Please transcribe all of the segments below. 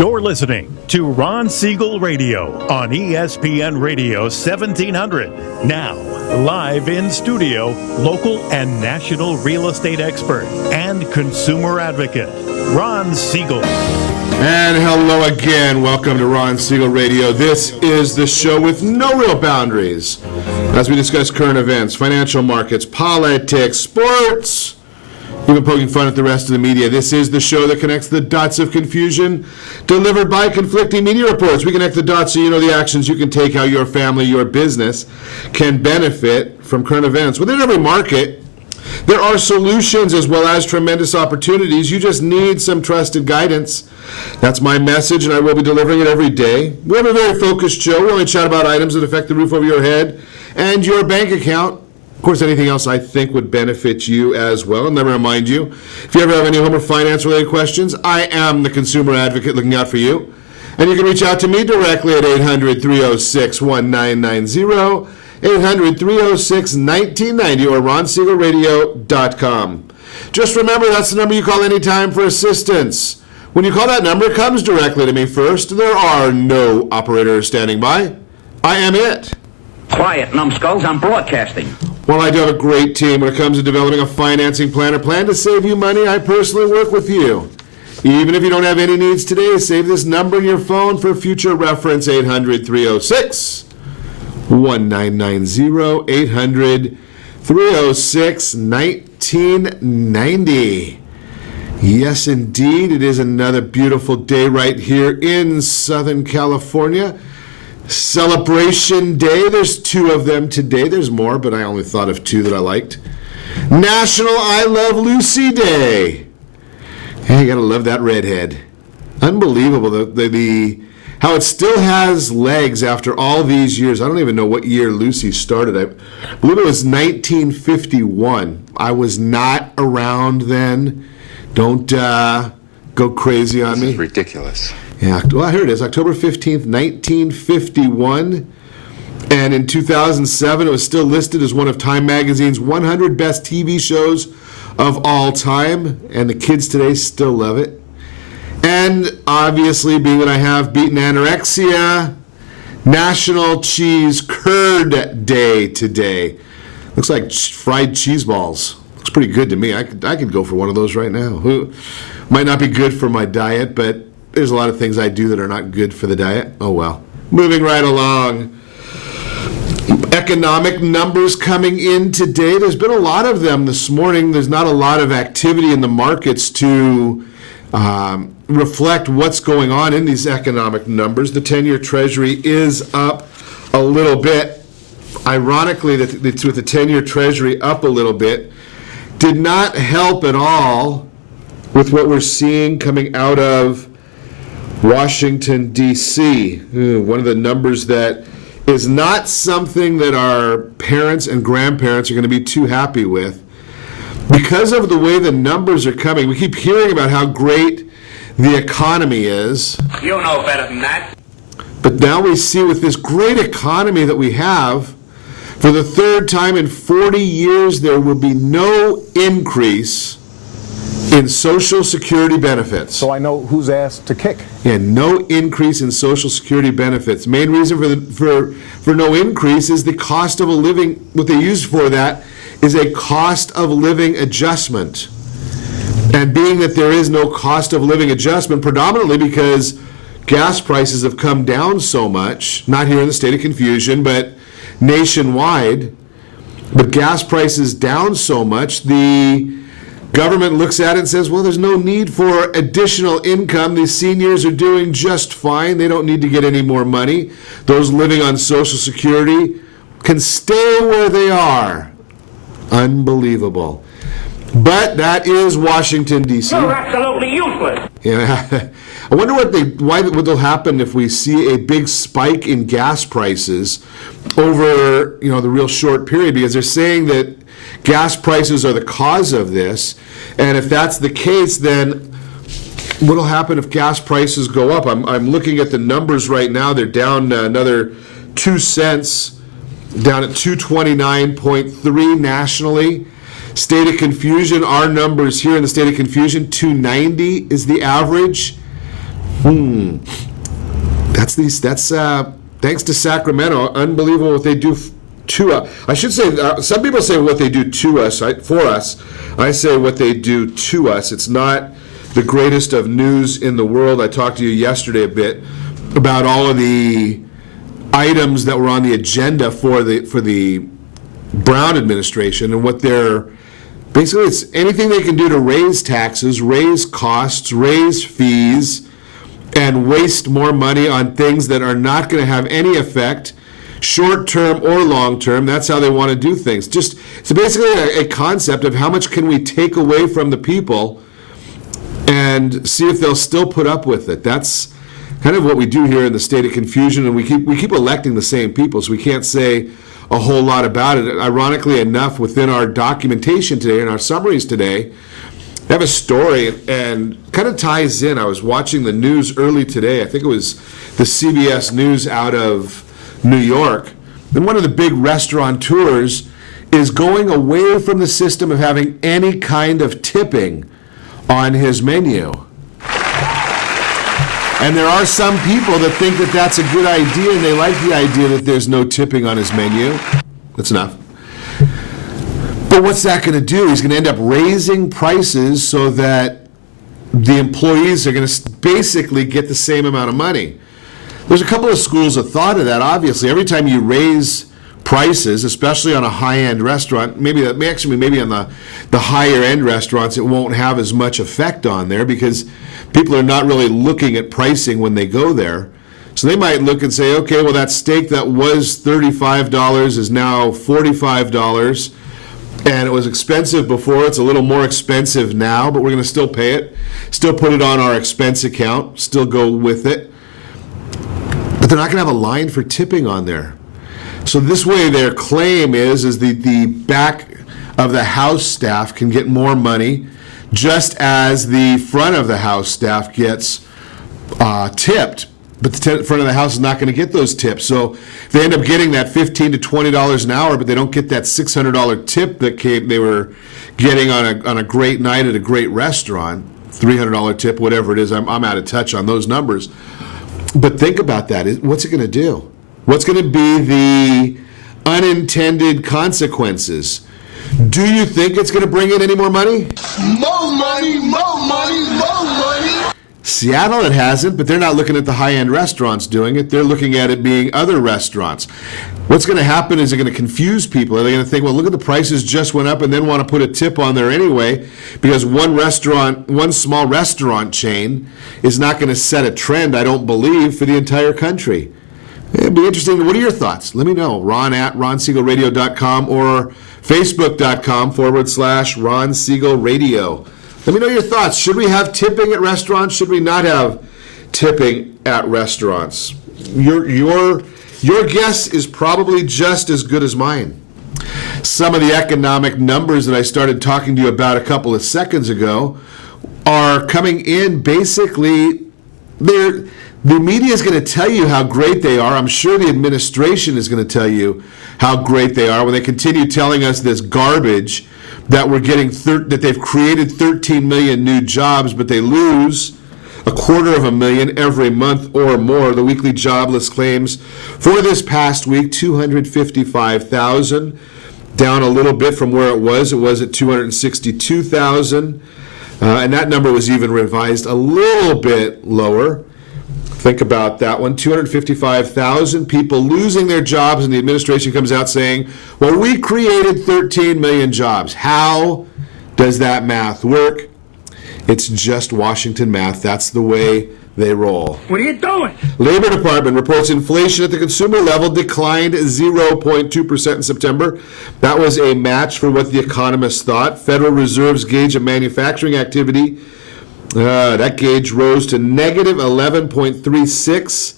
You're listening to Ron Siegel Radio on ESPN Radio 1700. Now, live in studio, local and national real estate expert and consumer advocate, Ron Siegel. And hello again. Welcome to Ron Siegel Radio. This is the show with no real boundaries as we discuss current events, financial markets, politics, sports, even poking fun at the rest of the media. This is the show that connects the dots of confusion delivered by conflicting media reports. We connect the dots so you know the actions you can take, how your family, your business can benefit from current events. Within every market, there are solutions as well as tremendous opportunities. You just need some trusted guidance. That's my message, and I will be delivering it every day. We have a very focused show. We only chat about items that affect the roof over your head and your bank account. Of course, anything else I think would benefit you as well. And let me remind you, if you ever have any home or finance-related questions, I am the consumer advocate looking out for you. And you can reach out to me directly at 800-306-1990, 800-306-1990, or ronsiegelradio.com. Just remember, that's the number you call anytime for assistance. When you call that number, it comes directly to me first. There are no operators standing by. I am it. Quiet, numbskulls, I'm broadcasting. Well, I do have a great team when it comes to developing a financing plan or plan to save you money. I personally work with you. Even if you don't have any needs today, save this number in your phone for future reference, 800-306-1990, 800-306-1990. Yes, indeed, it is another beautiful day right here in Southern California. Celebration Day. There's two of them today. There's more, but I only thought of two that I liked. National I Love Lucy Day. Hey, you gotta love that redhead. Unbelievable, how it still has legs after all these years. I don't even know what year Lucy started. I believe it was 1951. I was not around then. Don't go crazy on me. This is ridiculous. Yeah, well, here it is, October 15th, 1951. And in 2007, it was still listed as one of Time Magazine's 100 best TV shows of all time. And the kids today still love it. And obviously, being that I have beaten anorexia, National Cheese Curd Day today. Looks like fried cheese balls. Looks pretty good to me. I could go for one of those right now. Might not be good for my diet, but there's a lot of things I do that are not good for the diet. Oh well. Moving right along. Economic numbers coming in today. There's been a lot of them this morning. There's not a lot of activity in the markets to reflect what's going on in these economic numbers. The 10-year Treasury is up a little bit. Ironically, with the 10-year Treasury up a little bit, did not help at all with what we're seeing coming out of Washington, D.C. One of the numbers that is not something that our parents and grandparents are going to be too happy with. Because of the way the numbers are coming, we keep hearing about how great the economy is. You know better than that. But now we see with this great economy that we have, for the third time in 40 years, there will be no increase in Social Security benefits. So I know who's asked to kick. Yeah, no increase in Social Security benefits. Main reason for no increase is the cost of a living. What they use for that is a cost of living adjustment. And being that there is no cost of living adjustment, predominantly because gas prices have come down so much, not here in the state of confusion, but nationwide, but gas prices down so much, the government looks at it and says, well, there's no need for additional income. These seniors are doing just fine. They don't need to get any more money. Those living on Social Security can stay where they are. Unbelievable. But that is Washington, D.C. You're absolutely useless. Yeah. I wonder what will happen if we see a big spike in gas prices over, the real short period, because they're saying that gas prices are the cause of this. And if that's the case, then what will happen if gas prices go up? I'm looking at the numbers right now. They're down another 2 cents, down at 229.3 nationally. State of confusion, our numbers here in the state of confusion, 290 is the average. That's thanks to Sacramento. Unbelievable what they do to us. I should say, some people say what they do to us, for us. I say what they do to us. It's not the greatest of news in the world. I talked to you yesterday a bit about all of the items that were on the agenda for the Brown administration and what they're basically, it's anything they can do to raise taxes, raise costs, raise fees, and waste more money on things that are not going to have any effect, short-term or long-term. That's how they want to do things. Just, it's basically a concept of how much can we take away from the people and see if they'll still put up with it. That's kind of what we do here in the state of confusion, and we keep electing the same people, so we can't say a whole lot about it. Ironically enough, within our documentation today and our summaries today, I have a story and kind of ties in. I was watching the news early today. I think it was the CBS News out of New York. And one of the big restaurateurs is going away from the system of having any kind of tipping on his menu. And there are some people that think that that's a good idea, and they like the idea that there's no tipping on his menu. That's enough. But what's that going to do? He's going to end up raising prices so that the employees are going to basically get the same amount of money. There's a couple of schools of thought of that, obviously. Every time you raise prices, especially on a high-end restaurant, maybe on the higher-end restaurants, it won't have as much effect on there because people are not really looking at pricing when they go there. So they might look and say, okay, well, that steak that was $35 is now $45. And it was expensive before. It's a little more expensive now, but we're going to still pay it, still put it on our expense account, still go with it. But they're not going to have a line for tipping on there. So this way their claim is the back of the house staff can get more money, just as the front of the house staff gets tipped. But the front of the house is not going to get those tips. So they end up getting that $15 to $20 an hour, but they don't get that $600 tip that they were getting on a great night at a great restaurant. $300 tip, whatever it is. I'm out of touch on those numbers. But think about that. What's it going to do? What's going to be the unintended consequences? Do you think it's going to bring in any more money? More money, more money, more money. Seattle, it hasn't, but they're not looking at the high-end restaurants doing it. They're looking at it being other restaurants. What's going to happen is they're going to confuse people. Are they going to think, well, look at the prices just went up, and then want to put a tip on there anyway, because one small restaurant chain is not going to set a trend, I don't believe, for the entire country. It'd be interesting. What are your thoughts? Let me know. Ron at RonSiegelRadio.com or Facebook.com/Ron Siegel Radio. Let me know your thoughts. Should we have tipping at restaurants? Should we not have tipping at restaurants? Your guess is probably just as good as mine. Some of the economic numbers that I started talking to you about a couple of seconds ago are coming in. Basically, the media is going to tell you how great they are. I'm sure the administration is going to tell you how great they are when they continue telling us this garbage that we're getting, that they've created 13 million new jobs, but they lose 250,000 every month or more. The weekly jobless claims for this past week, 255,000, down a little bit from where it was. It was at 262,000, and that number was even revised a little bit lower. Think about that one. 255,000 people losing their jobs, and the administration comes out saying, well, we created 13 million jobs. How does that math work? It's just Washington math. That's the way they roll. What are you doing? Labor Department reports inflation at the consumer level declined 0.2% in September. That was a match for what the economists thought. Federal Reserve's gauge of manufacturing activity, that gauge rose to negative 11.36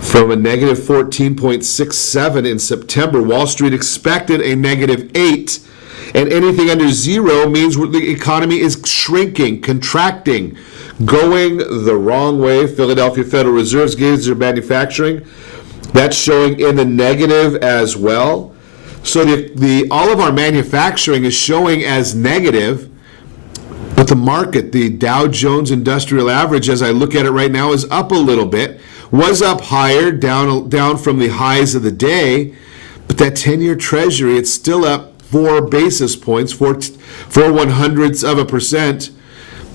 from a negative 14.67 in September. Wall Street expected a negative 8, and anything under zero means the economy is shrinking, contracting, going the wrong way. Philadelphia Federal Reserve's gauge of manufacturing, that's showing in the negative as well. So all of our manufacturing is showing as negative. But the market, the Dow Jones Industrial Average, as I look at it right now, is up a little bit. Was up higher, down from the highs of the day. But that 10-year Treasury, it's still up 4 basis points, 4 100ths of a percent,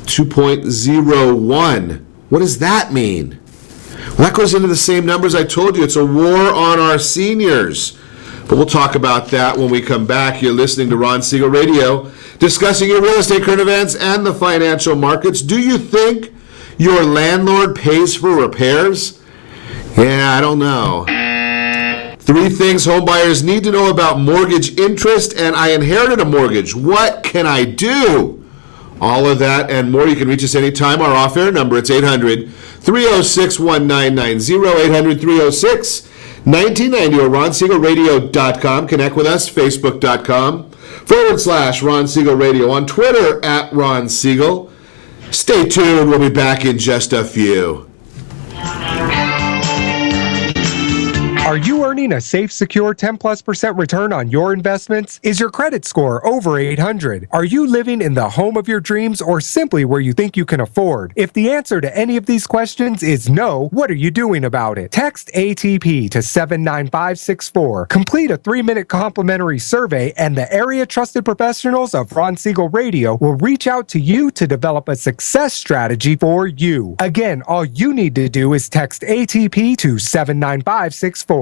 2.01. What does that mean? Well, that goes into the same numbers I told you. It's a war on our seniors. But we'll talk about that when we come back. You're listening to Ron Siegel Radio, discussing your real estate current events and the financial markets. Do you think your landlord pays for repairs? Yeah, I don't know. 3 things homebuyers need to know about mortgage interest, and I inherited a mortgage. What can I do? All of that and more. You can reach us anytime. Our off-air number, it's 800-306-1990, 800-306-1990, or RonSiegelRadio.com. Connect with us, Facebook.com/Ron Siegel Radio. On Twitter, @Ron Siegel. Stay tuned. We'll be back in just a few. Are you earning a safe, secure 10+% return on your investments? Is your credit score over 800? Are you living in the home of your dreams or simply where you think you can afford? If the answer to any of these questions is no, what are you doing about it? Text ATP to 79564. Complete a 3-minute complimentary survey, and the area trusted professionals of Ron Siegel Radio will reach out to you to develop a success strategy for you. Again, all you need to do is text ATP to 79564.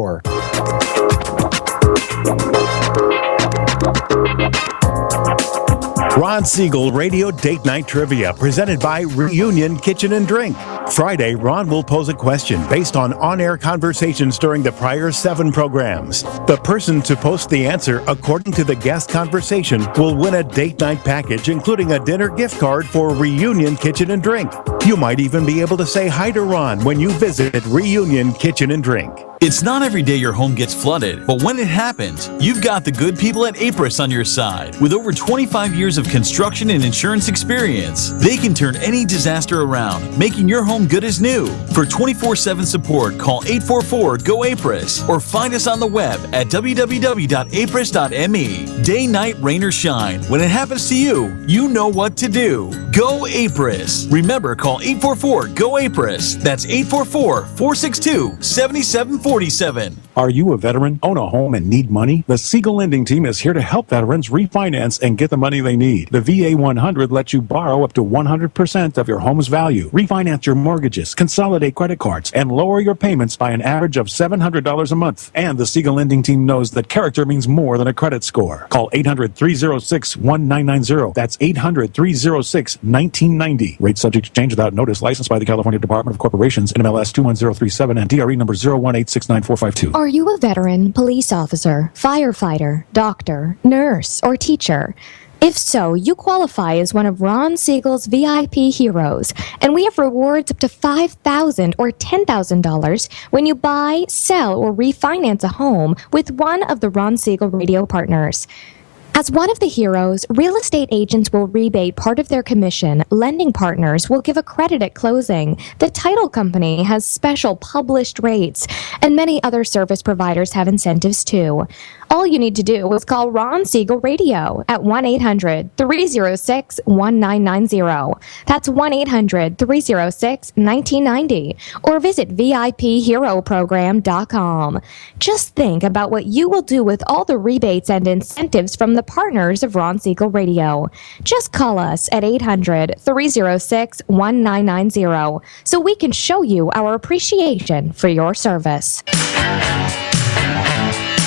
Ron Siegel Radio Date Night Trivia, presented by Reunion Kitchen and Drink. Friday, Ron will pose a question based on-air conversations during the prior 7 programs. The person to post the answer according to the guest conversation will win a date night package, including a dinner gift card for Reunion Kitchen and Drink. You might even be able to say hi to Ron when you visit Reunion Kitchen and Drink. It's not every day your home gets flooded, but when it happens, you've got the good people at Apris on your side. With over 25 years of construction and insurance experience, they can turn any disaster around, making your home good as new. For 24/7 support, call 844-GO-APRIS or find us on the web at www.apris.me. Day, night, rain, or shine, when it happens to you, you know what to do. Go Apris. Remember, call 844-GO-APRIS. That's 844-462-7747. Are you a veteran, own a home, and need money? The Siegel Lending Team is here to help veterans refinance and get the money they need. The VA 100 lets you borrow up to 100% of your home's value, refinance your mortgages, consolidate credit cards, and lower your payments by an average of $700 a month. And the Siegel Lending Team knows that character means more than a credit score. Call 800-306-1990. That's 800-306-1990. Rate subject to change without notice. Licensed by the California Department of Corporations, NMLS 21037, and DRE number 018694452. Are you a veteran, police officer, firefighter, doctor, nurse, or teacher? If so, you qualify as one of Ron Siegel's VIP heroes, and we have rewards up to $5,000 or $10,000 when you buy, sell, or refinance a home with one of the Ron Siegel Radio partners. As one of the heroes, real estate agents will rebate part of their commission, lending partners will give a credit at closing, the title company has special published rates, and many other service providers have incentives too. All you need to do is call Ron Siegel Radio at 1-800-306-1990. That's 1-800-306-1990. Or visit VIPHeroProgram.com. Just think about what you will do with all the rebates and incentives from the partners of Ron Siegel Radio. Just call us at 800-306-1990 so we can show you our appreciation for your service.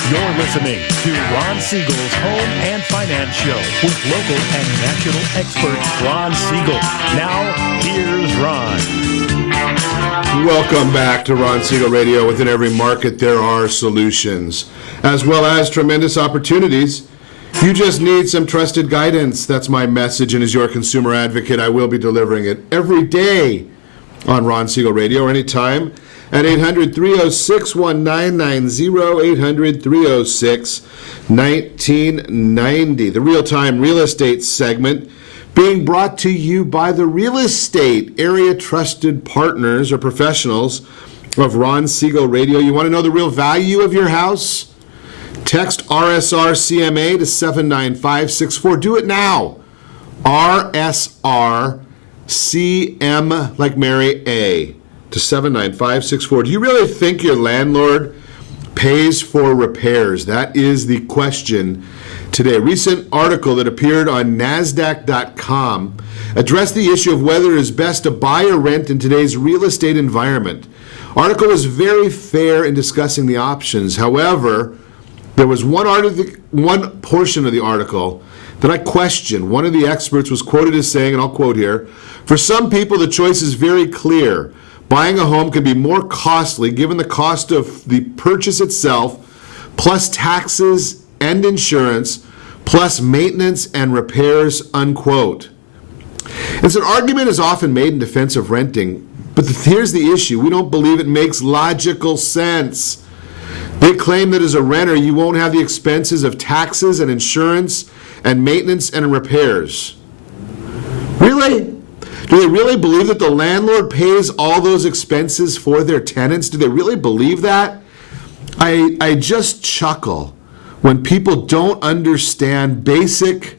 You're listening to Ron Siegel's Home and Finance Show with local and national expert Ron Siegel. Now, here's Ron. Welcome back to Ron Siegel Radio. Within every market, there are solutions, as well as tremendous opportunities. You just need some trusted guidance. That's my message, and as your consumer advocate, I will be delivering it every day on Ron Siegel Radio or anytime at 800-306-1990, 800-306-1990. The real-time real estate segment being brought to you by the real estate area trusted partners or professionals of Ron Siegel Radio. You want to know the real value of your house? Text RSRCMA to 79564. Do it now. RSRCMA, like Mary A, to 79564. Do you really think your landlord pays for repairs? That is the question today. A recent article that appeared on NASDAQ.com addressed the issue of whether it is best to buy or rent in today's real estate environment. Article was very fair in discussing the options. However, there was one portion of the article that I questioned. One of the experts was quoted as saying, and I'll quote here, "For some people, the choice is very clear. Buying a home can be more costly given the cost of the purchase itself, plus taxes and insurance, plus maintenance and repairs," unquote. It's an argument is often made in defense of renting, but here's the issue. We don't believe it makes logical sense. They claim that as a renter, you won't have the expenses of taxes and insurance and maintenance and repairs. Really? Do they really believe that the landlord pays all those expenses for their tenants? Do they really believe that? I just chuckle when people don't understand basic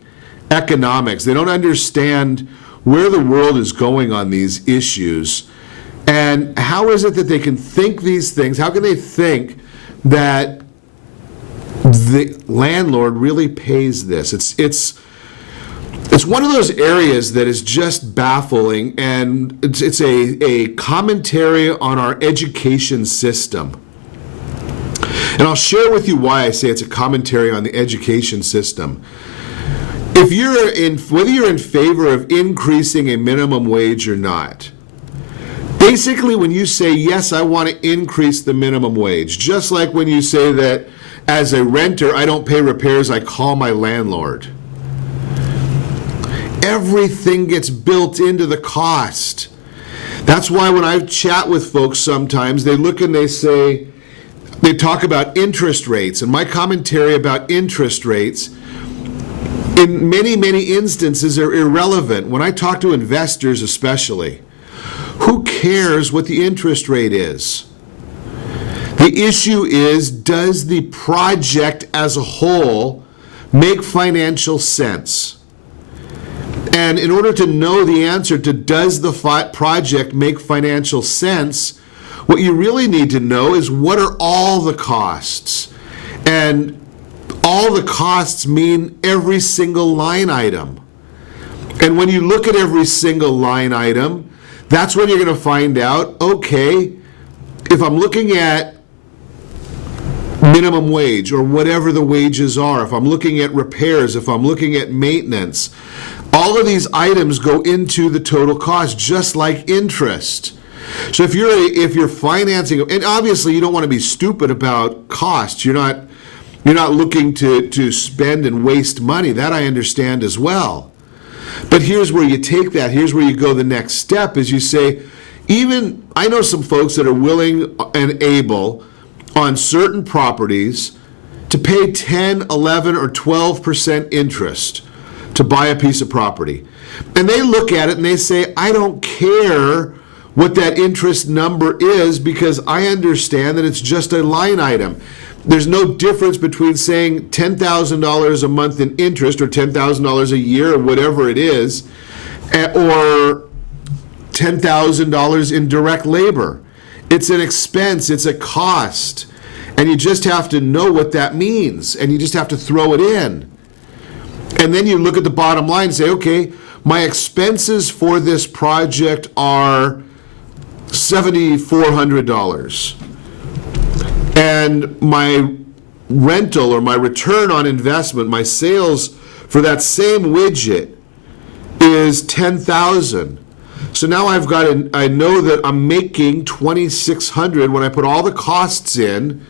economics. They don't understand where the world is going on these issues. And how is it that they can think these things? How can they think that the landlord really pays this? It's one of those areas that is just baffling, and it's a commentary on our education system. And I'll share with you why I say it's a commentary on the education system. Whether you're in favor of increasing a minimum wage or not, basically when you say, yes, I want to increase the minimum wage, just like when you say that as a renter, I don't pay repairs, I call my landlord. Everything gets built into the cost. That's why when I chat with folks sometimes, they look and they talk about interest rates, and my commentary about interest rates in many, many instances are irrelevant. When I talk to investors especially, who cares what the interest rate is? The issue is, does the project as a whole make financial sense? And in order to know the answer to does the project make financial sense, what you really need to know is what are all the costs? And all the costs mean every single line item. And when you look at every single line item, that's when you're going to find out, okay, if I'm looking at minimum wage or whatever the wages are, if I'm looking at repairs, if I'm looking at maintenance, all of these items go into the total cost, just like interest. So if you're financing, and obviously you don't want to be stupid about costs. You're not looking to spend and waste money. That I understand as well. But here's where you take that. Here's where you go the next step is you say, even I know some folks that are willing and able on certain properties to pay 10, 11, or 12% interest to buy a piece of property. And they look at it and they say, I don't care what that interest number is because I understand that it's just a line item. There's no difference between saying $10,000 a month in interest or $10,000 a year or whatever it is, or $10,000 in direct labor. It's an expense, it's a cost, and you just have to know what that means, and you just have to throw it in. And then you look at the bottom line and say, okay, my expenses for this project are $7,400. And my rental or my return on investment, my sales for that same widget is $10,000. So now I know that I'm making $2,600 when I put all the costs in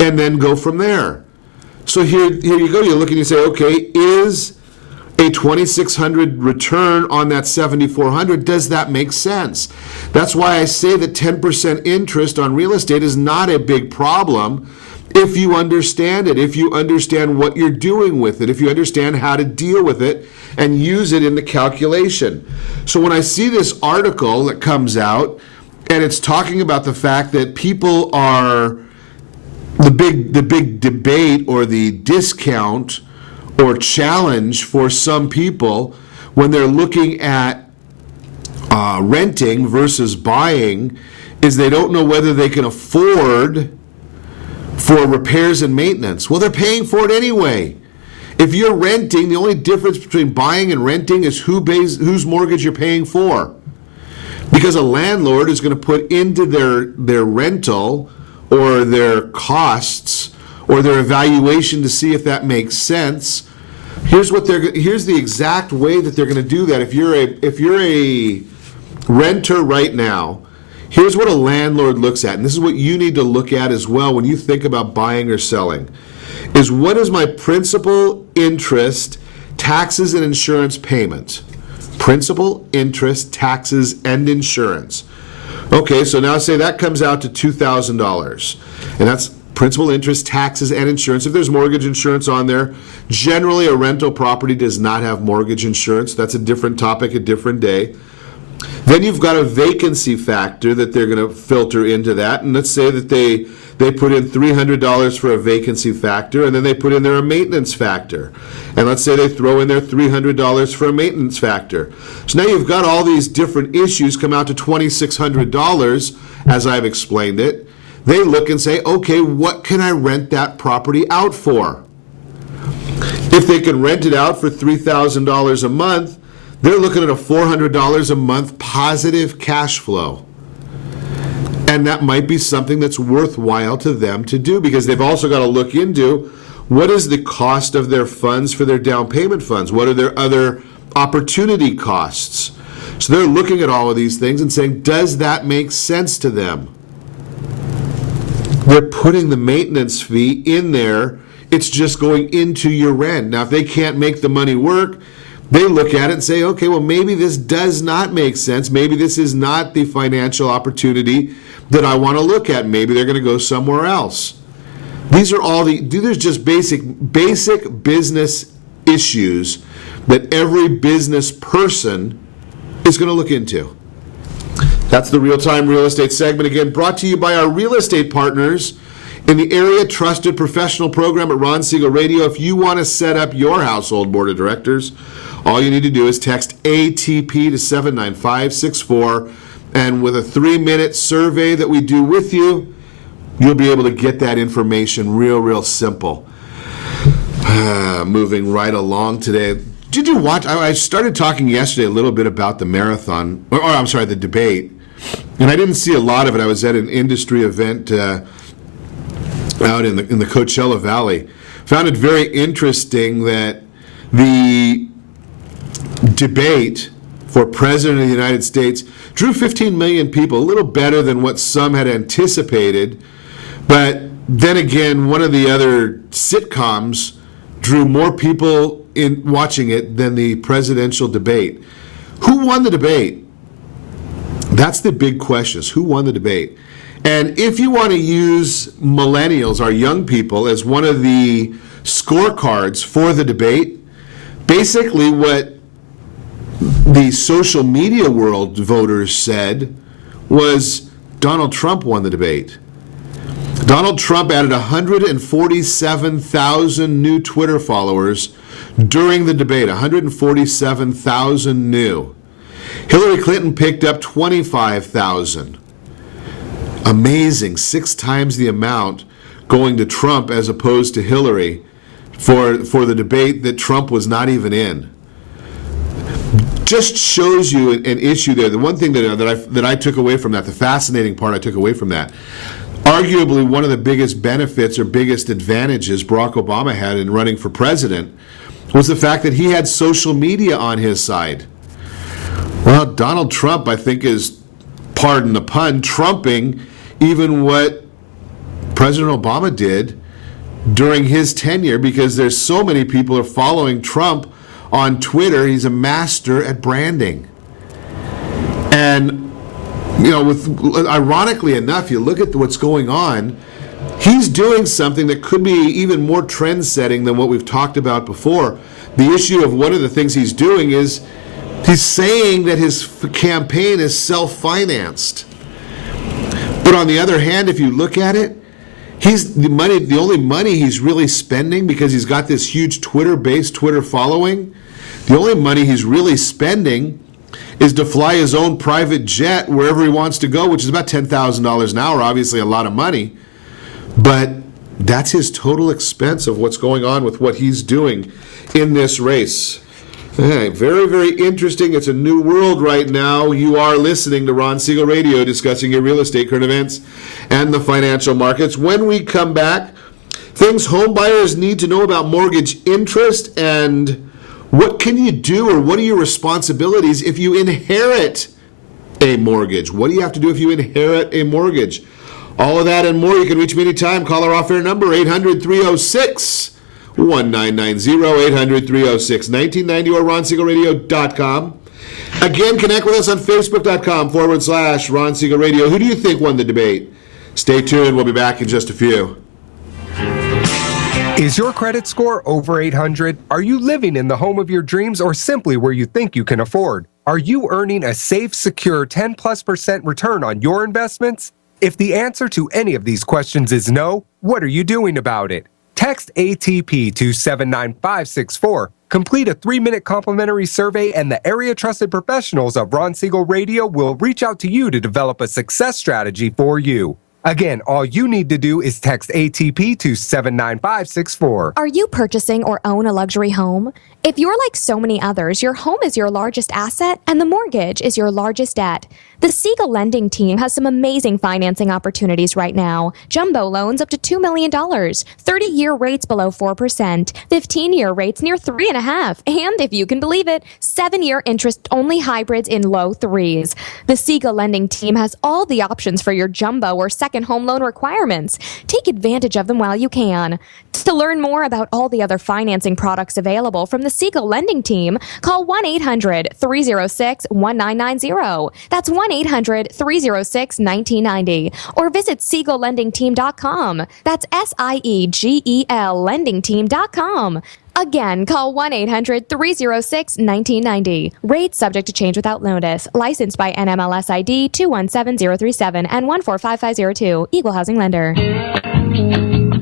and then go from there. So here you go, you look and you say, okay, is a $2,600 return on that $7,400, does that make sense? That's why I say that 10% interest on real estate is not a big problem if you understand it, if you understand what you're doing with it, if you understand how to deal with it and use it in the calculation. So when I see this article that comes out and it's talking about the fact that people are the big debate or the discount or challenge for some people when they're looking at renting versus buying is they don't know whether they can afford for repairs and maintenance. Well, they're paying for it anyway. If you're renting, the only difference between buying and renting is whose mortgage you're paying for. Because a landlord is going to put into their rental or their costs or their evaluation to see if that makes sense. Here's the exact way that they're going to do that. If you're a renter right now, here's what a landlord looks at, and this is what you need to look at as well when you think about buying or selling, is what is my principal, interest, taxes, and insurance payment? Principal, interest, taxes, and insurance. Okay, so now say that comes out to $2,000, and that's principal, interest, taxes, and insurance. If there's mortgage insurance on there, generally a rental property does not have mortgage insurance. That's a different topic, a different day. Then you've got a vacancy factor that they're going to filter into that, and let's say that they put in $300 for a vacancy factor, and then they put in there a maintenance factor. And let's say they throw in there $300 for a maintenance factor. So now you've got all these different issues come out to $2,600, as I've explained it. They look and say, okay, what can I rent that property out for? If they can rent it out for $3,000 a month, they're looking at a $400 a month positive cash flow. And that might be something that's worthwhile to them to do, because they've also got to look into what is the cost of their funds for their down payment funds? What are their other opportunity costs? So they're looking at all of these things and saying, does that make sense to them? They're putting the maintenance fee in there. It's just going into your rent. Now, if they can't make the money work, they look at it and say, okay, well, maybe this does not make sense. Maybe this is not the financial opportunity that I want to look at. Maybe they're going to go somewhere else. These are there's just basic business issues that every business person is going to look into. That's the Real-Time Real Estate segment, again, brought to you by our real estate partners in the area trusted professional program at Ron Siegel Radio. If you want to set up your household board of directors, all you need to do is text ATP to 79564, and with a 3-minute survey that we do with you, you'll be able to get that information real simple. Moving right along today. Did you watch? I started talking yesterday a little bit about the marathon, the debate, and I didn't see a lot of it. I was at an industry event out in the Coachella Valley. Found it very interesting that the debate for President of the United States drew 15 million people, a little better than what some had anticipated. But then again, one of the other sitcoms drew more people in watching it than the presidential debate. Who won the debate? That's the big question, is who won the debate? And if you want to use millennials, our young people, as one of the scorecards for the debate, basically what the social media world voters said was Donald Trump won the debate. Donald Trump added 147,000 new Twitter followers during the debate, 147,000 new. Hillary Clinton picked up 25,000. Amazing, 6 times the amount going to Trump as opposed to Hillary for the debate that Trump was not even in. Just shows you an issue there. The one thing that I took away from that, the fascinating part I took away from that, arguably one of the biggest benefits or biggest advantages Barack Obama had in running for president was the fact that he had social media on his side. Well, Donald Trump, I think, is, pardon the pun, trumping even what President Obama did during his tenure, because there's so many people are following Trump on Twitter. He's a master at branding. And ironically enough, you look at what's going on, he's doing something that could be even more trend-setting than what we've talked about before. The issue of one of the things he's doing is he's saying that his campaign is self-financed. But on the other hand, if you look at it, the only money he's really spending, because he's got this huge Twitter following, The only money he's really spending is to fly his own private jet wherever he wants to go, which is about $10,000 an hour, obviously a lot of money. But that's his total expense of what's going on with what he's doing in this race. Hey, very, very interesting. It's a new world right now. You are listening to Ron Siegel Radio, discussing your real estate, current events, and the financial markets. When we come back, things home buyers need to know about mortgage interest, and what can you do, or what are your responsibilities if you inherit a mortgage? What do you have to do if you inherit a mortgage? All of that and more. You can reach me anytime. Call our off-air number, 800-306-1990, 800-306-1990, or RonSiegelRadio.com. Again, connect with us on Facebook.com/Ron Siegel Radio. Who do you think won the debate? Stay tuned. We'll be back in just a few. Is your credit score over 800? Are you living in the home of your dreams, or simply where you think you can afford? Are you earning a safe, secure 10+% return on your investments? If the answer to any of these questions is no, what are you doing about it? Text ATP to 79564. Complete a 3-minute complimentary survey, and the area trusted professionals of Ron Siegel Radio will reach out to you to develop a success strategy for you. Again, all you need to do is text ATP to 79564. Are you purchasing or own a luxury home? If you're like so many others, your home is your largest asset and the mortgage is your largest debt. The Siegel lending team has some amazing financing opportunities right now. Jumbo loans up to $2 million, 30-year rates below 4%, 15-year rates near 3.5%, and if you can believe it, 7-year interest-only hybrids in low 3s. The Siegel lending team has all the options for your jumbo or second home loan requirements. Take advantage of them while you can. To learn more about all the other financing products available from the Siegel lending team, call 1-800-306-1990. That's 1-800-306-1990. Or visit SiegelLendingTeam.com. That's SIEGEL LendingTeam.com. Again, call 1-800-306-1990. Rates subject to change without notice. Licensed by NMLS ID 217037 and 145502. Equal housing lender.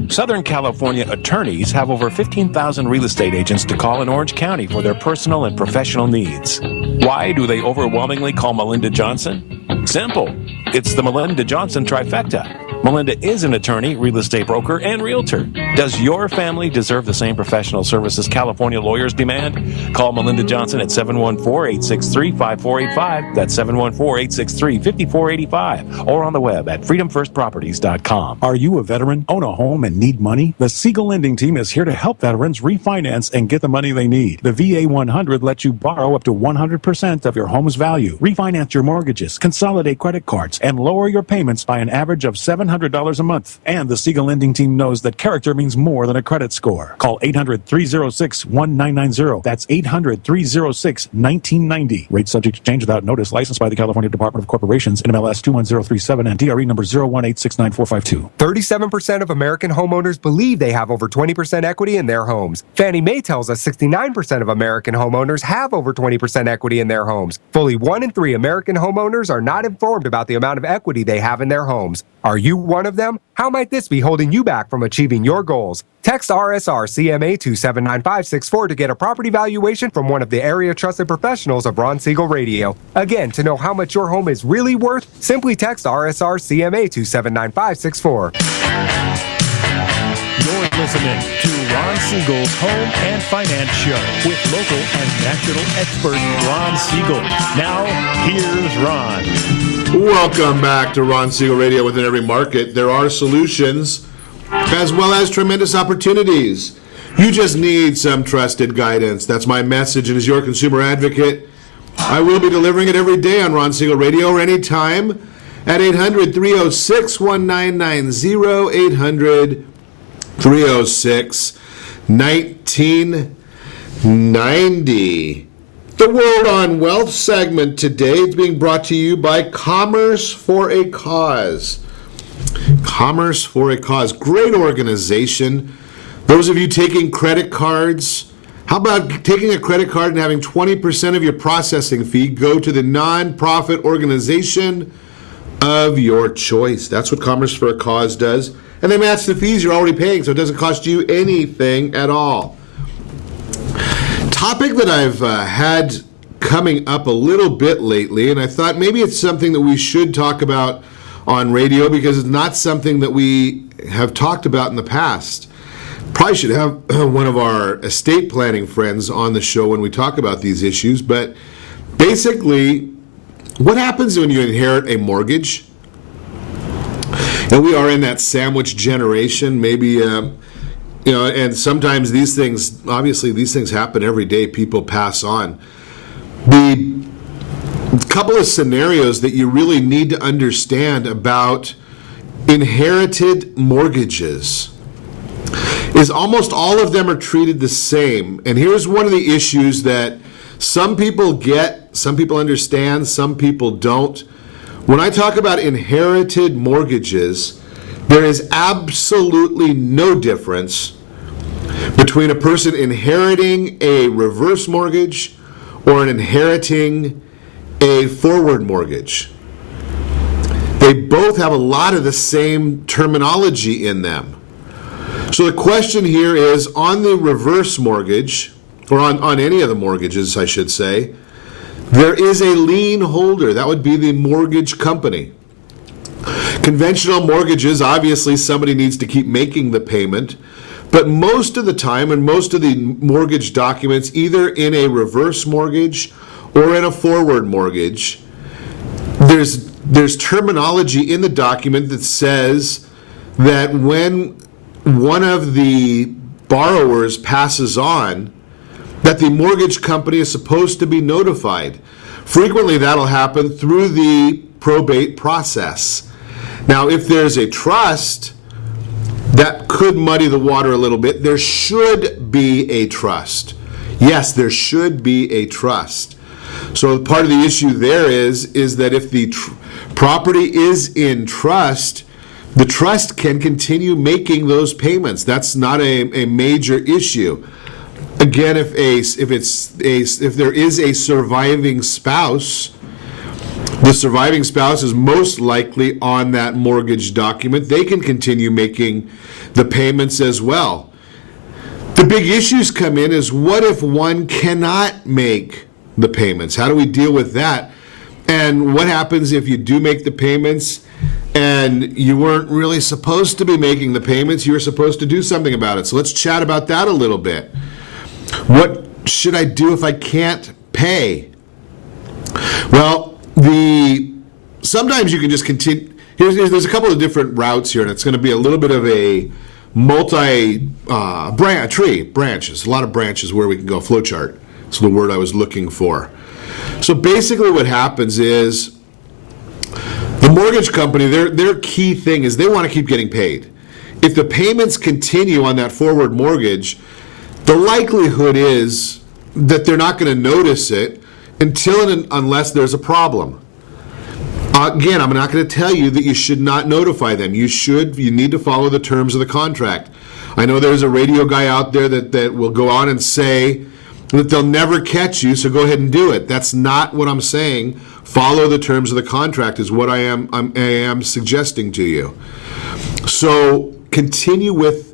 Southern California attorneys have over 15,000 real estate agents to call in Orange County for their personal and professional needs. Why do they overwhelmingly call Melinda Johnson? Simple. It's the Melinda Johnson trifecta. Melinda is an attorney, real estate broker, and realtor. Does your family deserve the same professional services California lawyers demand? Call Melinda Johnson at 714-863-5485. That's 714-863-5485. Or on the web at freedomfirstproperties.com. Are you a veteran, own a home, and need money? The Siegel lending team is here to help veterans refinance and get the money they need. The VA 100 lets you borrow up to 100% of your home's value, refinance your mortgages, consolidate credit cards, and lower your payments by an average of $700 a month. And the Siegel lending team knows that character means more than a credit score. Call 800-306-1990. That's 800-306-1990. Rate subject to change without notice. Licensed by the California Department of Corporations, NMLS 21037, and DRE number 018694552. 37% of American homeowners believe they have over 20% equity in their homes. Fannie Mae tells us 69% of American homeowners have over 20% equity in their homes. Fully 1 in 3 American homeowners are not informed about the amount of equity they have in their homes. Are you one of them? How might this be holding you back from achieving your goals? Text RSRCMA to 79564 to get a property valuation from one of the area trusted professionals of Ron Siegel Radio. Again, to know how much your home is really worth, simply text RSRCMA to 79564. You're listening to Ron Siegel's Home and Finance Show with local and national expert Ron Siegel. Now, here's Ron. Welcome back to Ron Siegel Radio. Within every market, there are solutions as well as tremendous opportunities. You just need some trusted guidance. That's my message, and as your consumer advocate, I will be delivering it every day on Ron Siegel Radio or anytime at 800-306-1990, 800-306-1990. The World on Wealth segment today is being brought to you by Commerce for a Cause. Commerce for a Cause. Great organization. Those of you taking credit cards, how about taking a credit card and having 20% of your processing fee go to the nonprofit organization of your choice? That's what Commerce for a Cause does. And they match the fees you're already paying, so it doesn't cost you anything at all. topic that I've had coming up a little bit lately, and I thought maybe it's something that we should talk about on radio because it's not something that we have talked about in the past. Probably should have one of our estate planning friends on the show when we talk about these issues, but basically, what happens when you inherit a mortgage? And we are in that sandwich generation, maybe, and sometimes these things happen every day. People pass on. The couple of scenarios that you really need to understand about inherited mortgages is almost all of them are treated the same. And here's one of the issues that some people get, some people understand, some people don't. When I talk about inherited mortgages, there is absolutely no difference between a person inheriting a reverse mortgage or inheriting a forward mortgage. They both have a lot of the same terminology in them. So the question here is, on the reverse mortgage, or on any of the mortgages, I should say, there is a lien holder. That would be the mortgage company. Conventional mortgages, obviously somebody needs to keep making the payment, but most of the time, and most of the mortgage documents, either in a reverse mortgage or in a forward mortgage, there's terminology in the document that says that when one of the borrowers passes on, that the mortgage company is supposed to be notified. Frequently that'll happen through the probate process. Now, if there's a trust, that could muddy the water a little bit. There should be a trust. Yes, there should be a trust. So part of the issue there is that if the property is in trust, the trust can continue making those payments. That's not a major issue. Again, if there is a surviving spouse, the surviving spouse is most likely on that mortgage document. They can continue making the payments as well. The big issues come in is, what if one cannot make the payments? How do we deal with that? And what happens if you do make the payments and you weren't really supposed to be making the payments? You were supposed to do something about it. So let's chat about that a little bit. What should I do if I can't pay? Well, sometimes you can just continue. There's a couple of different routes here, and it's going to be a little bit of a branches, a lot of branches where we can go. Flowchart is the word I was looking for. So basically what happens is the mortgage company, their key thing is they want to keep getting paid. If the payments continue on that forward mortgage, the likelihood is that they're not going to notice it until and unless there's a problem. Again, I'm not going to tell you that you should not notify them. You need to follow the terms of the contract. I know there's a radio guy out there that will go on and say that they'll never catch you, so go ahead and do it. That's not what I'm saying. Follow the terms of the contract is what I am suggesting to you. So continue with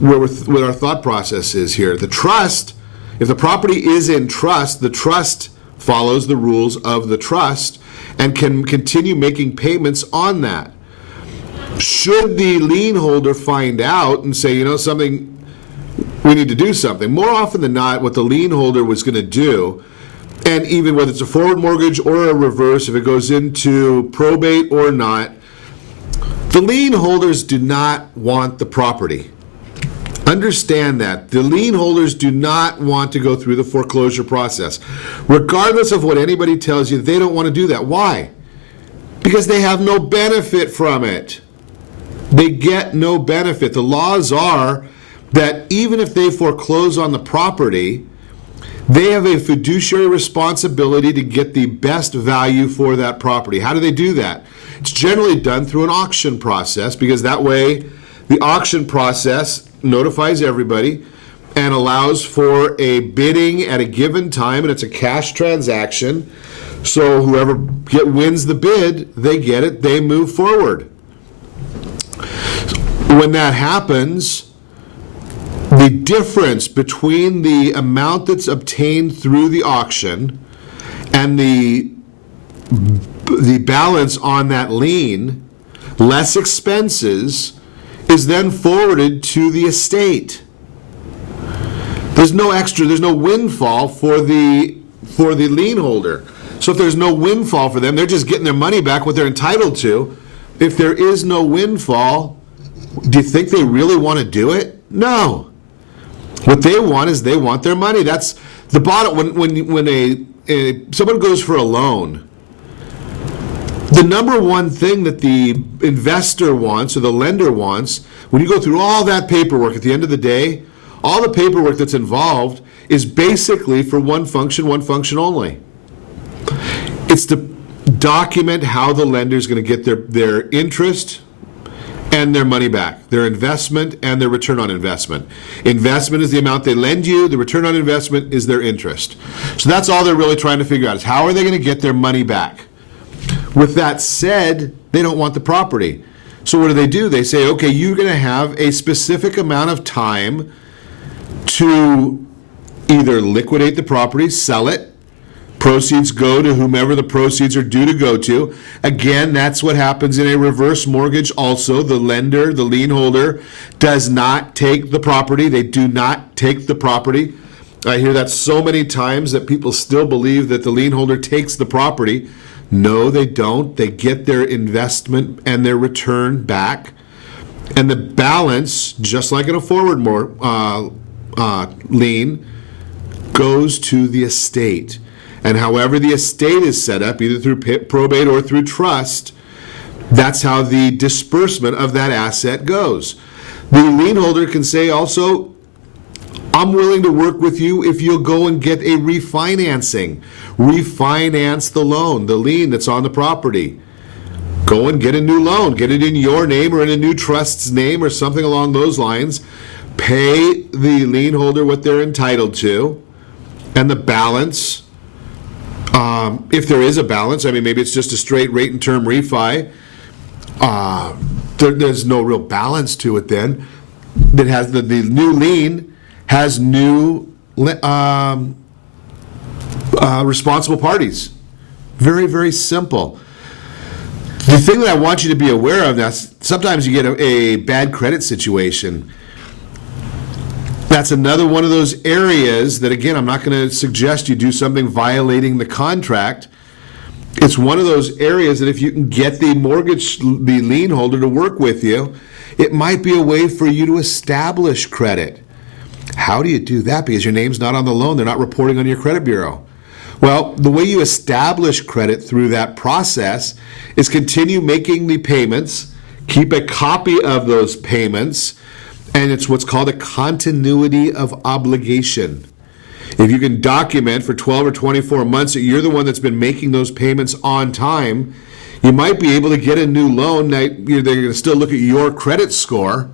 what our thought process is here. The trust, if the property is in trust, the trust follows the rules of the trust and can continue making payments on that. Should the lien holder find out and say, something, we need to do something, more often than not, what the lien holder was going to do, and even whether it's a forward mortgage or a reverse, if it goes into probate or not, the lien holders do not want the property. Understand that. The lien holders do not want to go through the foreclosure process. Regardless of what anybody tells you, they don't want to do that. Why? Because they have no benefit from it. They get no benefit. The laws are that even if they foreclose on the property, they have a fiduciary responsibility to get the best value for that property. How do they do that? It's generally done through an auction process, because that way the auction process notifies everybody and allows for a bidding at a given time, and it's a cash transaction. So whoever wins the bid, they get it, they move forward. When that happens, the difference between the amount that's obtained through the auction and the balance on that lien, less expenses, is then forwarded to the estate. There's no windfall for the lien holder. So if there's no windfall for them, they're just getting their money back, what they're entitled to. If there is no windfall, do you think they really want to do it? No. What they want is they want their money. That's the bottom. When someone goes for a loan, the number one thing that the investor wants or the lender wants, when you go through all that paperwork at the end of the day, all the paperwork that's involved is basically for one function only. It's to document how the lender is going to get their interest and their money back, their investment and their return on investment. Investment is the amount they lend you, the return on investment is their interest. So that's all they're really trying to figure out, is how are they going to get their money back? With that said, they don't want the property. So what do? They say, okay, you're going to have a specific amount of time to either liquidate the property, sell it, proceeds go to whomever the proceeds are due to go to. Again, that's what happens in a reverse mortgage also. The lender, the lien holder, does not take the property. They do not take the property. I hear that so many times that people still believe that the lien holder takes the property. No, they don't. They get their investment and their return back. And the balance, just like in a forward lien, goes to the estate. And however the estate is set up, either through probate or through trust, that's how the disbursement of that asset goes. The lien holder can say also, I'm willing to work with you if you'll go and get a refinancing. Refinance the loan, the lien that's on the property. Go and get a new loan. Get it in your name or in a new trust's name or something along those lines. Pay the lien holder what they're entitled to. And the balance, if there is a balance, I mean, maybe it's just a straight rate and term refi. There's no real balance to it then. That has the new lien has new responsible parties. Very, very simple. The thing that I want you to be aware of now, sometimes you get a bad credit situation. That's another one of those areas that, again, I'm not going to suggest you do something violating the contract. It's one of those areas that if you can get the lien holder to work with you, it might be a way for you to establish credit. How do you do that? Because your name's not on the loan. They're not reporting on your credit bureau. Well, the way you establish credit through that process is continue making the payments, keep a copy of those payments, and it's what's called a continuity of obligation. If you can document for 12 or 24 months that you're the one that's been making those payments on time, you might be able to get a new loan. Now, they're going to still look at your credit score,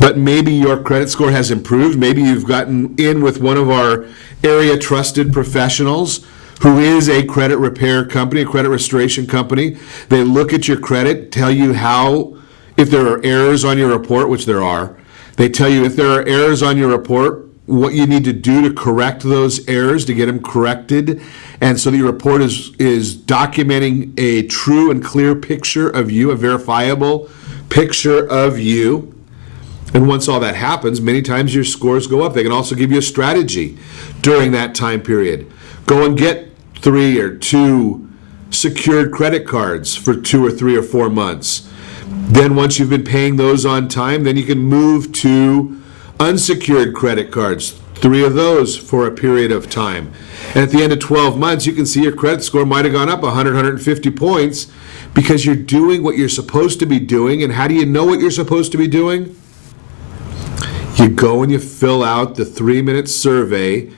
but maybe your credit score has improved. Maybe you've gotten in with one of our area trusted professionals who is a credit repair company, a credit restoration company. They look at your credit, tell you how, if there are errors on your report, which there are, they tell you if there are errors on your report, what you need to do to correct those errors, to get them corrected, and so that your report is documenting a true and clear picture of you, a verifiable picture of you. And once all that happens, many times your scores go up. They can also give you a strategy during that time period. Go and get 3 or 2 secured credit cards for 2 or 3 or 4 months. Then once you've been paying those on time, then you can move to unsecured credit cards, 3 of those for a period of time. And at the end of 12 months, you can see your credit score might have gone up 100, 150 points because you're doing what you're supposed to be doing. And how do you know what you're supposed to be doing? You go and you fill out the 3-minute survey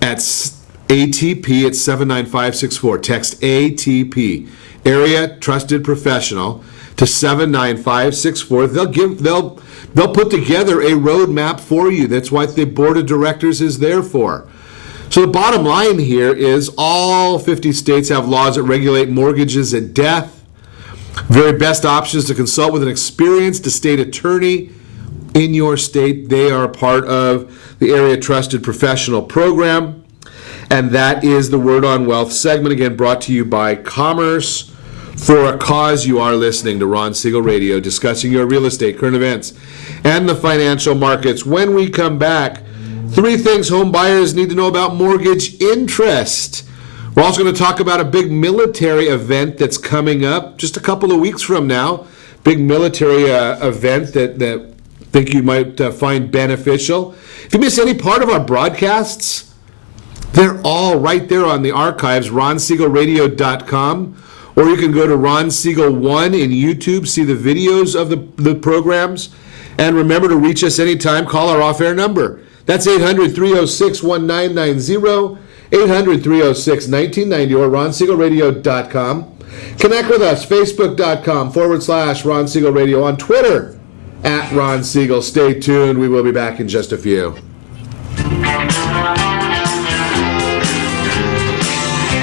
at ATP at 79564. Text ATP, Area Trusted Professional, to 79564. They'll put together a roadmap for you. That's what the board of directors is there for. So the bottom line here is all 50 states have laws that regulate mortgages at death. Very best option is to consult with an experienced estate attorney in your state. They are part of the Area Trusted Professional Program, and that is the Word on Wealth segment, again brought to you by Commerce for a Cause. You are listening to Ron Siegel Radio, discussing your real estate, current events, and the financial markets. When we come back, 3 things home buyers need to know about mortgage interest. We're also going to talk about a big military event that's coming up just a couple of weeks from now. Big military event that I think you might find beneficial. If you miss any part of our broadcasts, they're all right there on the archives, ronsiegelradio.com. Or you can go to Ron Siegel 1 in YouTube, see the videos of the programs. And remember to reach us anytime. Call our off-air number. That's 800-306-1990, 800-306-1990, or ronsiegelradio.com. Connect with us, facebook.com/Ron Siegel Radio, on Twitter, @Ron Siegel. Stay tuned. We will be back in just a few.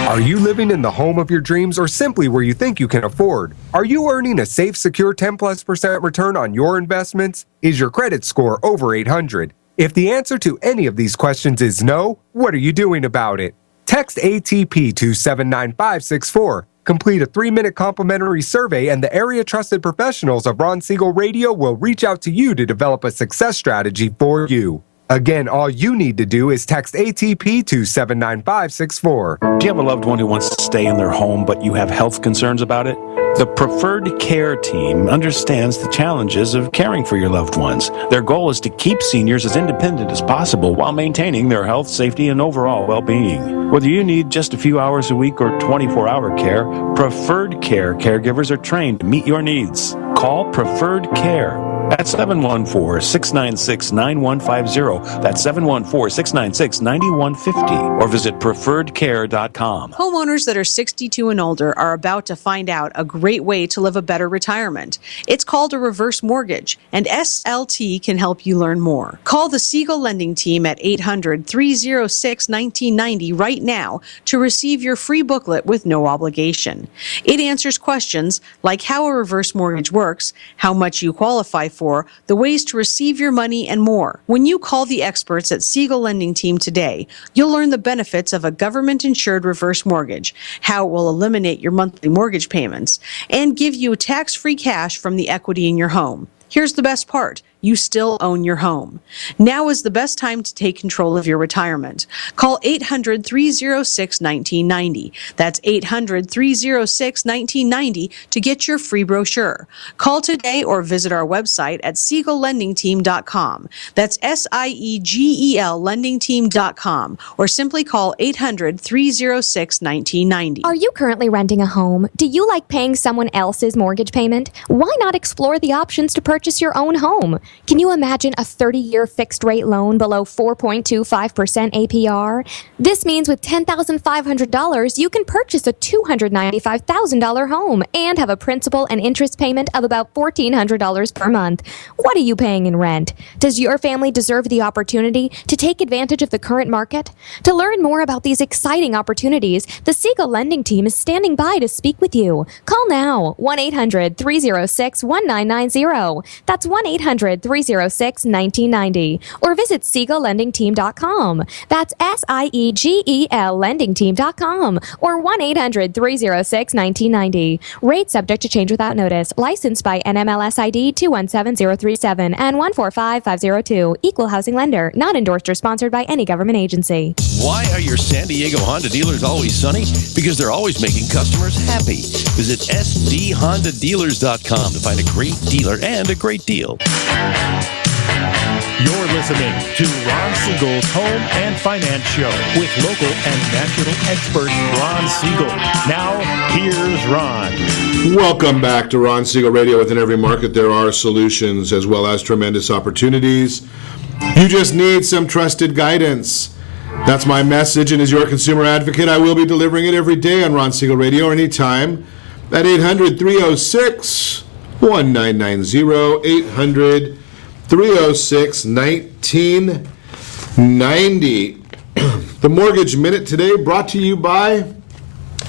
Are you living in the home of your dreams or simply where you think you can afford? Are you earning a safe, secure 10+% return on your investments? Is your credit score over 800? If the answer to any of these questions is no, what are you doing about it? Text ATP to 79564. Complete a 3-minute complimentary survey, and the area trusted professionals of Ron Siegel Radio will reach out to you to develop a success strategy for you. Again, all you need to do is text ATP to 79564. Do you have a loved one who wants to stay in their home, but you have health concerns about it? The Preferred Care team understands the challenges of caring for your loved ones. Their goal is to keep seniors as independent as possible while maintaining their health, safety, and overall well-being. Whether you need just a few hours a week or 24-hour care, Preferred Care caregivers are trained to meet your needs. Call Preferred Care at 714-696-9150. That's 714-696-9150. Or visit preferredcare.com. Homeowners that are 62 and older are about to find out a great way to live a better retirement. It's called a reverse mortgage, and SLT can help you learn more. Call the Siegel Lending Team at 800-306-1990 right now to receive your free booklet with no obligation. It answers questions like how a reverse mortgage works, how much you qualify for, the ways to receive your money, and more. When you call the experts at Siegel Lending Team today, you'll learn the benefits of a government-insured reverse mortgage, how it will eliminate your monthly mortgage payments, and give you tax-free cash from the equity in your home. Here's the best part. You still own your home. Now is the best time to take control of your retirement. Call 800-306-1990. That's 800-306-1990 to get your free brochure. Call today or visit our website at SiegelLendingTeam.com. That's SIEGEL LendingTeam.com, or simply call 800-306-1990. Are you currently renting a home? Do you like paying someone else's mortgage payment? Why not explore the options to purchase your own home? Can you imagine a 30-year fixed-rate loan below 4.25% APR? This means with $10,500, you can purchase a $295,000 home and have a principal and interest payment of about $1,400 per month. What are you paying in rent? Does your family deserve the opportunity to take advantage of the current market? To learn more about these exciting opportunities, the Siegel Lending Team is standing by to speak with you. Call now, 1-800-306-1990. That's 1-800-306-1990. Or visit SiegelLendingTeam.com. That's SIEGEL LendingTeam.com. Or 1-800-306-1990. Rate subject to change without notice. Licensed by NMLS ID 217037 and 145502. Equal housing lender. Not endorsed or sponsored by any government agency. Why are your San Diego Honda dealers always sunny? Because they're always making customers happy. Visit SDHondaDealers.com to find a great dealer and a great deal. You're listening to Ron Siegel's Home and Finance Show with local and national expert Ron Siegel. Now, here's Ron. Welcome back to Ron Siegel Radio. Within every market, there are solutions as well as tremendous opportunities. You just need some trusted guidance. That's my message, and as your consumer advocate, I will be delivering it every day on Ron Siegel Radio anytime at 800-306-1990, 800-306-1990. The Mortgage Minute today brought to you by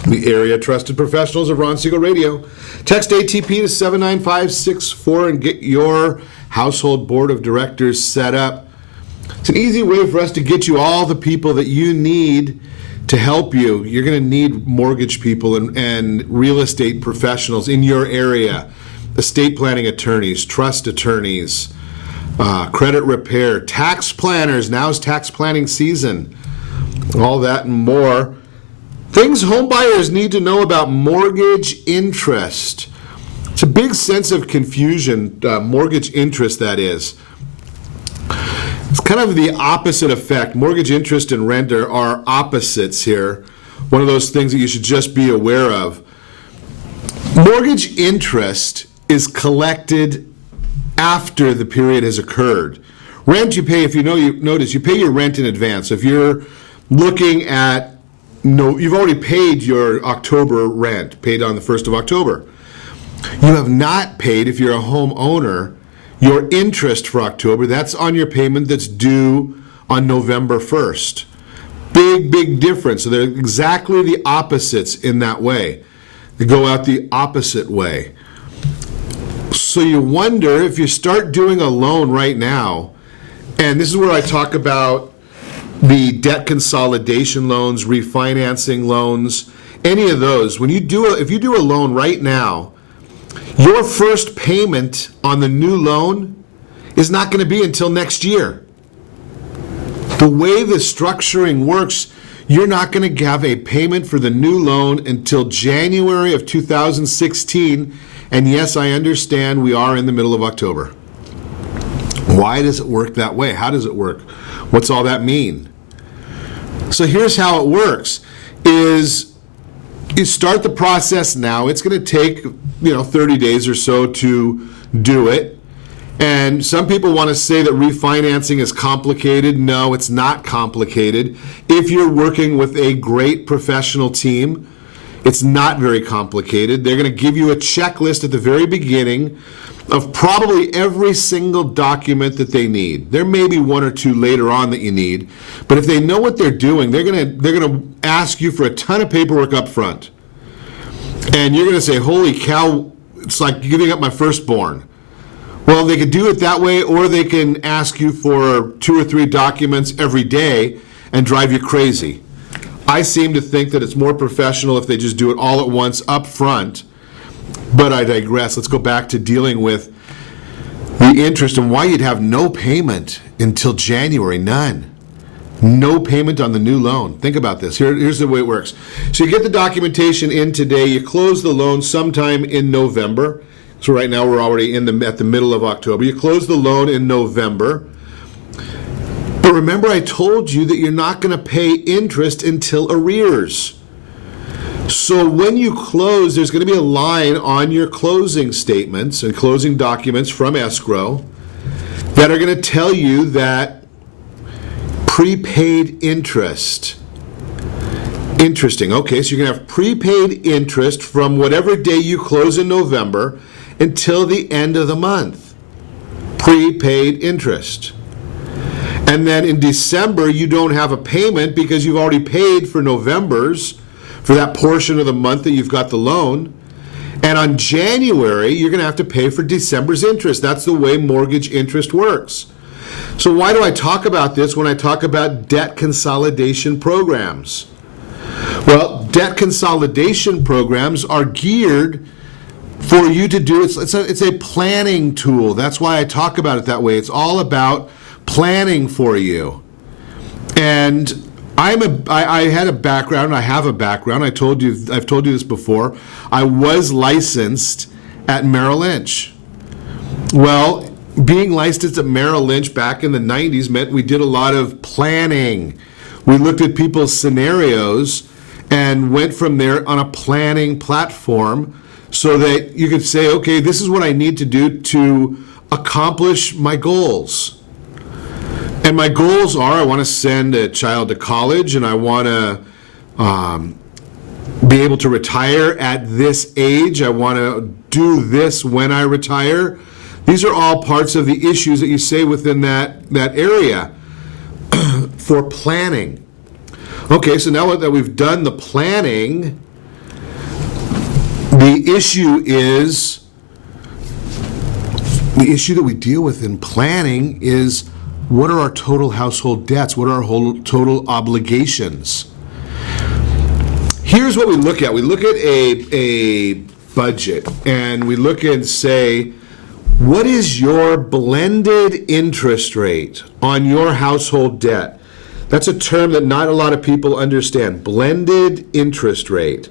The area trusted professionals of Ron Siegel Radio. Text ATP to 79564 and get your household board of directors set up. It's an easy way for us to get you all the people that you need to help you. You're going to need mortgage people and real estate professionals in your area, estate planning attorneys, trust attorneys, credit repair, tax planners. Now's tax planning season. All that and more. Things home buyers need to know about mortgage interest. It's a big sense of confusion, mortgage interest, that is. It's kind of the opposite effect. Mortgage interest and rent are opposites here. One of those things that you should just be aware of. Mortgage interest is collected after the period has occurred. Rent you pay, if you notice, you pay your rent in advance. If you're looking at, you've already paid your October rent, paid on the 1st of October. You have not paid, if you're a homeowner, your interest for October. That's on your payment that's due on November 1st. Big difference. So they're exactly the opposites in that way. They go out the opposite way. So you wonder if you start doing a loan right now, and this is where I talk about the debt consolidation loans, refinancing loans, any of those. If you do a loan right now, your first payment on the new loan is not going to be until next year. The way the structuring works, you're not going to have a payment for the new loan until January of 2016. And yes, I understand we are in the middle of October. Why does it work that way? How does it work? What's all that mean? So here's how it works, is you start the process now. It's going to take 30 days or so to do it. And some people want to say that refinancing is complicated. No, it's not complicated. If you're working with a great professional team, it's not very complicated. They're going to give you a checklist at the very beginning of probably every single document that they need. There may be one or two later on that you need, but if they know what they're doing, they're going to ask you for a ton of paperwork up front. And you're going to say, holy cow, it's like giving up my firstborn. Well, they could do it that way, or they can ask you for 2 or 3 documents every day and drive you crazy. I seem to think that it's more professional if they just do it all at once up front. But I digress. Let's go back to dealing with the interest and why you'd have no payment until January. None. No payment on the new loan. Think about this. Here's the way it works. So you get the documentation in today. You close the loan sometime in November. So right now we're already at the middle of October. You close the loan in November. But remember, I told you that you're not going to pay interest until arrears. So when you close, there's going to be a line on your closing statements and closing documents from escrow that are going to tell you that prepaid interest. Interesting. Okay, so you're going to have prepaid interest from whatever day you close in November until the end of the month. Prepaid interest. And then in December, you don't have a payment because you've already paid for November's, for that portion of the month that you've got the loan. And on January, you're going to have to pay for December's interest. That's the way mortgage interest works. So why do I talk about this when I talk about debt consolidation programs? Well, debt consolidation programs are geared for you to do, it's a planning tool. That's why I talk about it that way. It's all about planning for you. And I had a background. I have a background. I've told you this before. I was licensed at Merrill Lynch. Well, being licensed at Merrill Lynch back in the 90s meant we did a lot of planning. We looked at people's scenarios and went from there on a planning platform so that you could say, okay, this is what I need to do to accomplish my goals. And my goals are, I want to send a child to college, and I want to be able to retire at this age. I want to do this when I retire. These are all parts of the issues that you say within that area for planning. Okay, so now that we've done the planning, The issue that we deal with in planning is, what are our total household debts? What are our total obligations? Here's what we look at. We look at a budget, and we look and say, what is your blended interest rate on your household debt? That's a term that not a lot of people understand. Blended interest rate.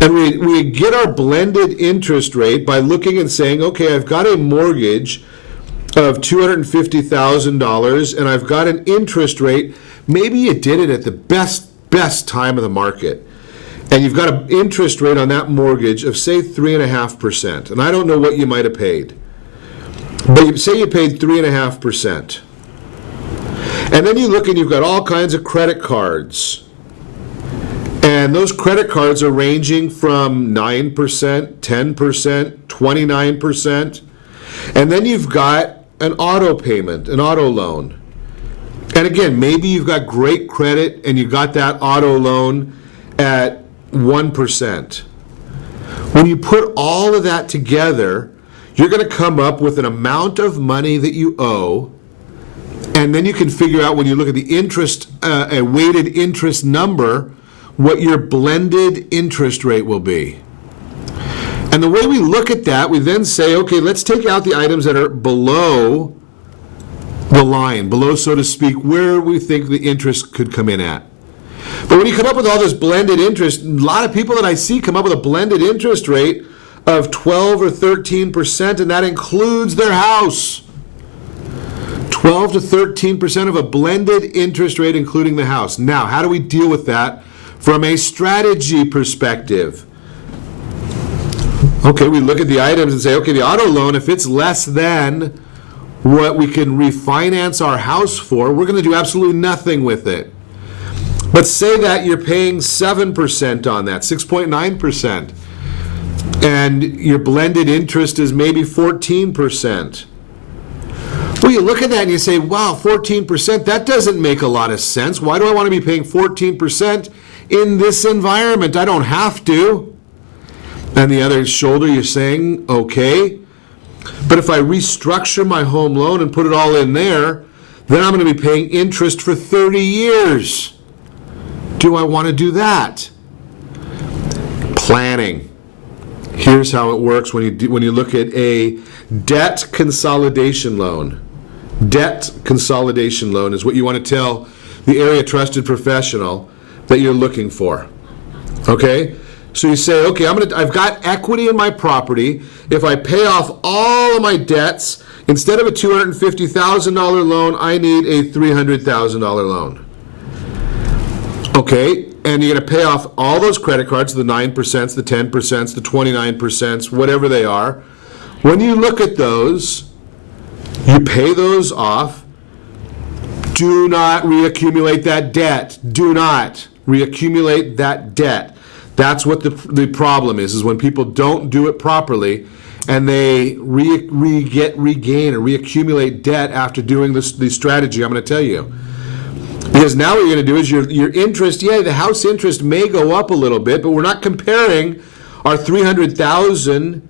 And we get our blended interest rate by looking and saying, okay, I've got a mortgage of $250,000 and I've got an interest rate. Maybe you did it at the best time of the market. And you've got an interest rate on that mortgage of, say, 3.5%. And I don't know what you might have paid. But say you paid 3.5%. And then you look and you've got all kinds of credit cards. And those credit cards are ranging from 9%, 10%, 29%. And then you've got an auto payment, an auto loan. And again, maybe you've got great credit and you got that auto loan at 1%. When you put all of that together, you're going to come up with an amount of money that you owe. And then you can figure out, when you look at the interest, a weighted interest number, what your blended interest rate will be. And the way we look at that, we then say, okay, let's take out the items that are below the line, below, so to speak, where we think the interest could come in at. But when you come up with all this blended interest, a lot of people that I see come up with a blended interest rate of 12 or 13%, and that includes their house. 12 to 13% of a blended interest rate, including the house. Now, how do we deal with that from a strategy perspective? Okay, we look at the items and say, okay, the auto loan, if it's less than what we can refinance our house for, we're going to do absolutely nothing with it. But say that you're paying 7% on that, 6.9%, and your blended interest is maybe 14%. Well, you look at that and you say, wow, 14%, that doesn't make a lot of sense. Why do I want to be paying 14% in this environment? I don't have to. And the other shoulder, you're saying, okay, but if I restructure my home loan and put it all in there, then I'm going to be paying interest for 30 years. Do I want to do that? Planning. Here's how it works when you look at a debt consolidation loan. Debt consolidation loan is what you want to tell the area trusted professional that you're looking for. Okay? So you say, okay, I've got equity in my property. If I pay off all of my debts, instead of a $250,000 loan, I need a $300,000 loan. Okay, and you're going to pay off all those credit cards, the 9%, the 10%, the 29%, whatever they are. When you look at those, you pay those off. Do not reaccumulate that debt. Do not reaccumulate that debt. That's what the problem is when people don't do it properly and they regain or reaccumulate debt after doing the strategy I'm going to tell you. Because now what you're going to do is your interest, the house interest may go up a little bit, but we're not comparing our $300,000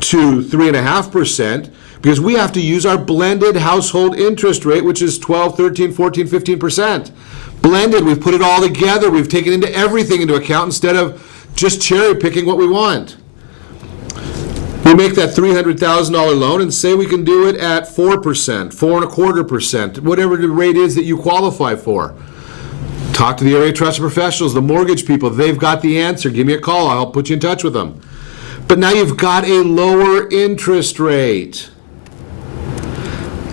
to 3.5%, because we have to use our blended household interest rate, which is 12, 13, 14, 15%. Blended, we've put it all together. We've taken everything into account instead of just cherry picking what we want. We make that $300,000 loan and say we can do it at 4%, 4.25%, whatever the rate is that you qualify for. Talk to the area trusted professionals, the mortgage people. They've got the answer. Give me a call. I'll put you in touch with them. But now you've got a lower interest rate.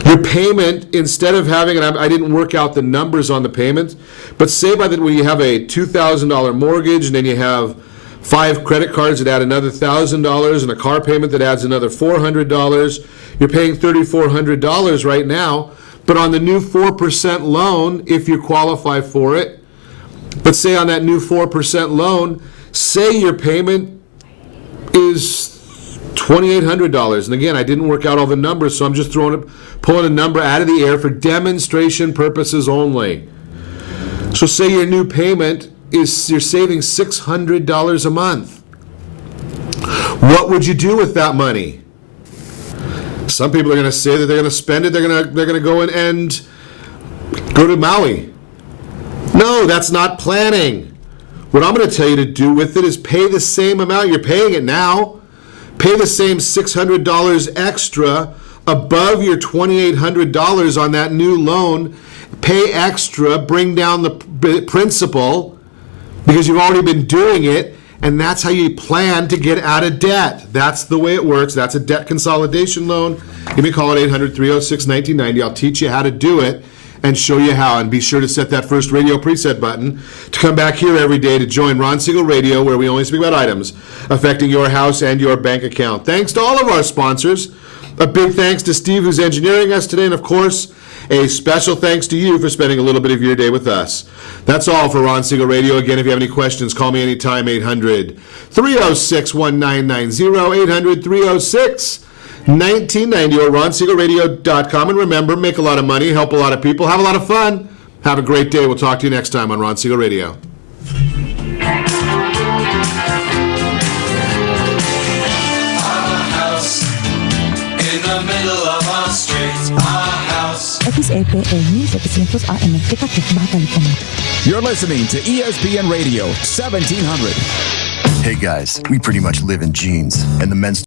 Your payment, instead of having, and I didn't work out the numbers on the payments, but say when you have a $2,000 mortgage and then you have 5 credit cards that add another $1,000 and a car payment that adds another $400, you're paying $3,400 right now. But on the new 4% loan, if you qualify for it, but say on that new 4% loan, say your payment is $2,800. And again, I didn't work out all the numbers, so I'm just pulling a number out of the air for demonstration purposes only. So say your new payment is, you're saving $600 a month. What would you do with that money? Some people are going to say that they're going to spend it. They're going to go and go to Maui. No, that's not planning. What I'm going to tell you to do with it is pay the same amount. You're paying it now. Pay the same $600 extra above your $2,800 on that new loan. Pay extra, bring down the principal because you've already been doing it, and that's how you plan to get out of debt. That's the way it works. That's a debt consolidation loan. Give me a call at 800-306-1990. I'll teach you how to do it and show you how. And be sure to set that first radio preset button to come back here every day to join Ron Siegel Radio, where we only speak about items affecting your house and your bank account. Thanks to all of our sponsors. A big thanks to Steve, who's engineering us today, and of course, a special thanks to you for spending a little bit of your day with us. That's all for Ron Siegel Radio. Again, if you have any questions, call me anytime, 800-306-1990, 800-306-1990, or ronsiegelradio.com. And remember, make a lot of money, help a lot of people, have a lot of fun. Have a great day. We'll talk to you next time on Ron Siegel Radio. XEPN 700 AM Decatur, Baja California. You're listening to ESPN Radio 1700. Hey guys, we pretty much live in jeans, and the men's